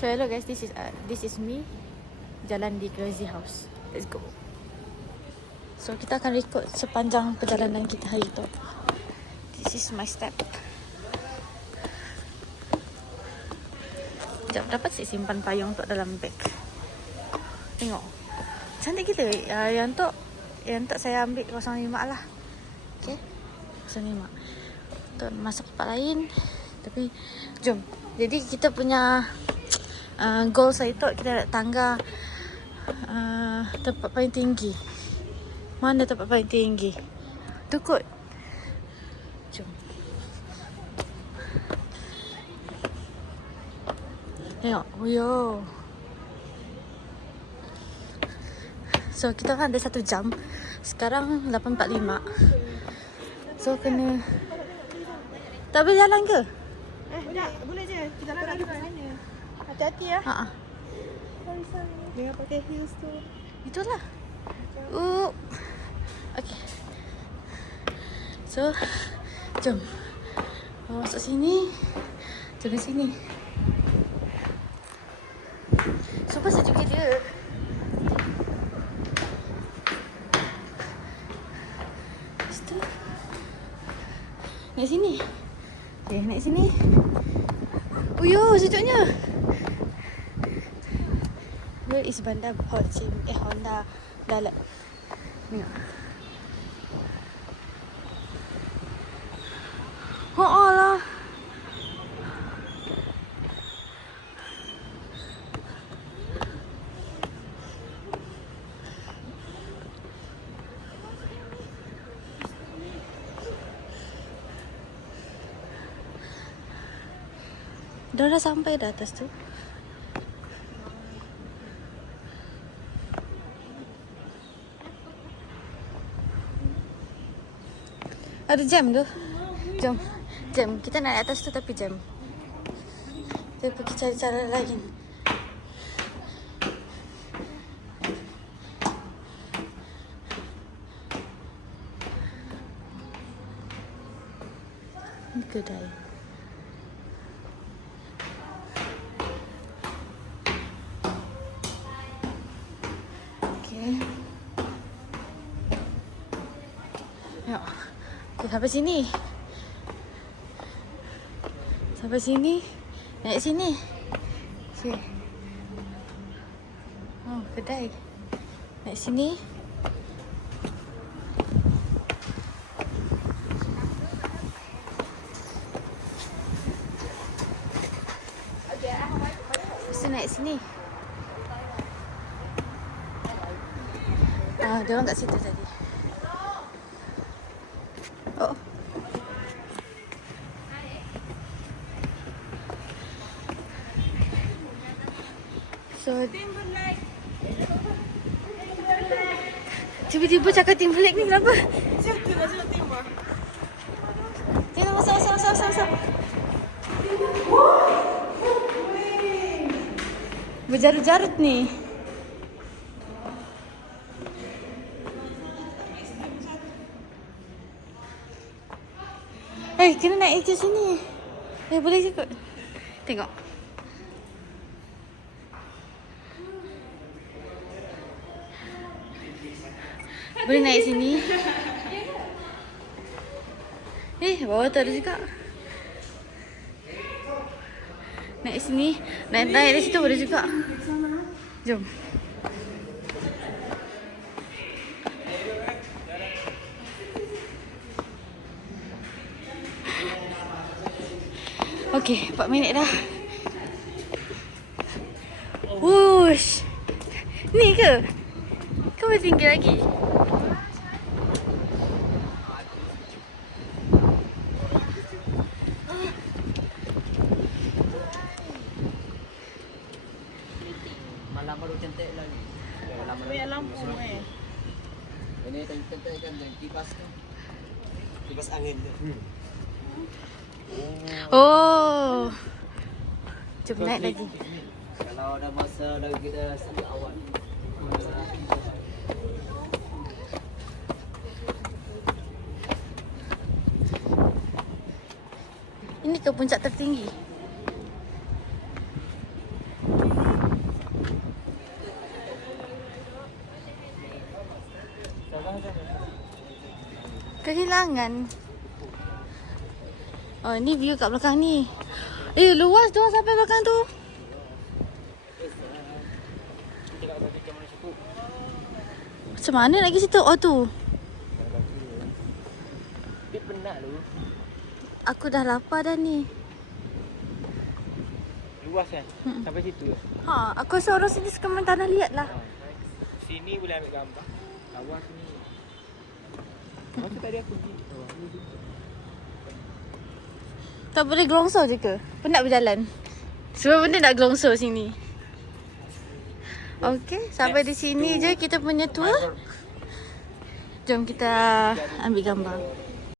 So hello guys, this is me jalan di Crazy House. Let's go. So kita akan record sepanjang perjalanan kita hari tu. This is my step. Sekejap, dapat saya simpan payung tu dalam beg. Tengok, cantik gila. Yang tu saya ambil 05 lah. Okay, 05 tu masuk tempat lain. Tapi jom. Jadi kita punya goal saya tu kita nak tangga tempat paling tinggi. Mana tempat paling tinggi? Tu kot. Jom. Tengok. Oh yo. So kita kan ada 1 jam. Sekarang 8.45. So kena. Tak boleh jalan ke? Tak, boleh je. Kita jalan kat sana. Hati-hati ya. Ha. Sorry. Jangan pakai heels tu. Itulah. Okay. So, jom. Masuk sini. Jom di sini. Sumpah sejuk gila. Situ. Naik sini. Okay, naik sini. Uyuh, sejuknya. Where is Bandar Honda Dalat. Tengok. Oh lah. Dah sampai dah atas tu. Ada jam tu. Jom. Jam. Kita naik atas tu tapi jam. Kita pergi cari cara lain. Ini kedai. Okay. Yuk. Okay, sampai sini. Sampai sini. Naik sini. Okay. Oh, kedai. Naik sini. Lepas tu naik sini. Dia orang kat situ tadi. Oh. So tiba-tiba cakap Timberlake ni kenapa? Siapa nak jalan timur? Tengok masuk. Berjarut-jarut ni. Kena naik ke sini. Boleh je kot. Tengok. Boleh naik sini. Bawah tu ada juga. Naik sini. Naik dari situ boleh juga. Jom. Okey, 4 minit dah. Wush. Ni ke? Kau boleh tinggi lagi? Malam baru cantik lagi. Banyak lampu Ini cantik kan dengan kipas tu. Kipas angin tu. Oh. Jom naik lagi. Kalau ada masa dah kita sampai awal. Ini ke puncak tertinggi. Kehilangan. Oh, ni view kat belakang ni. Luas tu sampai belakang tu. Macam mana nak pergi situ? Oh tu. Dia penat lu. Aku dah lapar dah ni. Luas kan? Sampai situ ke? Aku rasa orang sini suka main tanah liat lah. Sini boleh ambil gambar. Lawa sini. Masa tadi aku pergi. Tak boleh gelongsor je ke? Penat berjalan. Semua benda nak gelongsor sini. Okey, sampai di sini je kita punya tour. Jom kita ambil gambar.